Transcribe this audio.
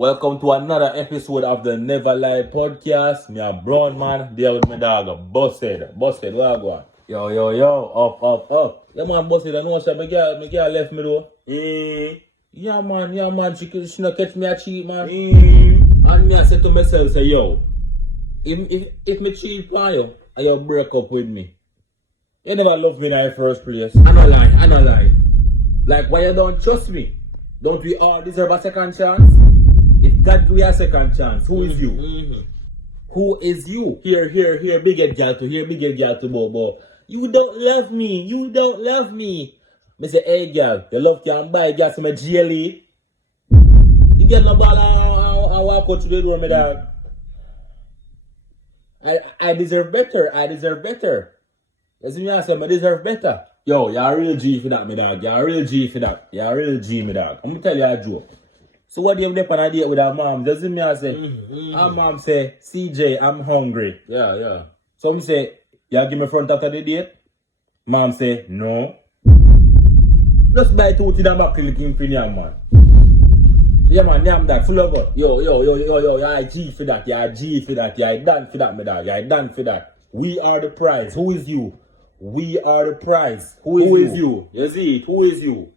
Welcome to another episode of the Never Lie podcast. Me a brown man, there with my dog, Busted, what I go? Yo, up. Yeah man, Busted, I know what my girl left me though. Yeah man, she not catch me a cheat man. And me I said to myself, say yo, if me cheat on you, and you break up with me, you never loved me in the first place. I no lie. Like why you don't trust me? Don't we all deserve a second chance? If God give you a second chance, who is you? Who is you? Here, big head girl to Bobo. You don't love me. Me say, hey girl, your love can buy gas in my GLE. You get no ball and walk out to the door, my dog. I deserve better. You see me answer, I deserve better. Yo, you're a real G for that, my dog. You're a real G, my dog. I'm gonna tell you a joke. So what do you have on a date with her mom? Doesn't me I say, her mom say, CJ, I'm hungry. Yeah. So I say, you give me front after the date? Mom say, no. Just buy two to the back looking for you, man. Yeah man, I'm that full of God. Yo, you're a G for that, you're done for that, my dog, you're done for that. We are the prize. Who is you? We are the prize. Who is you? You see it? Who is you?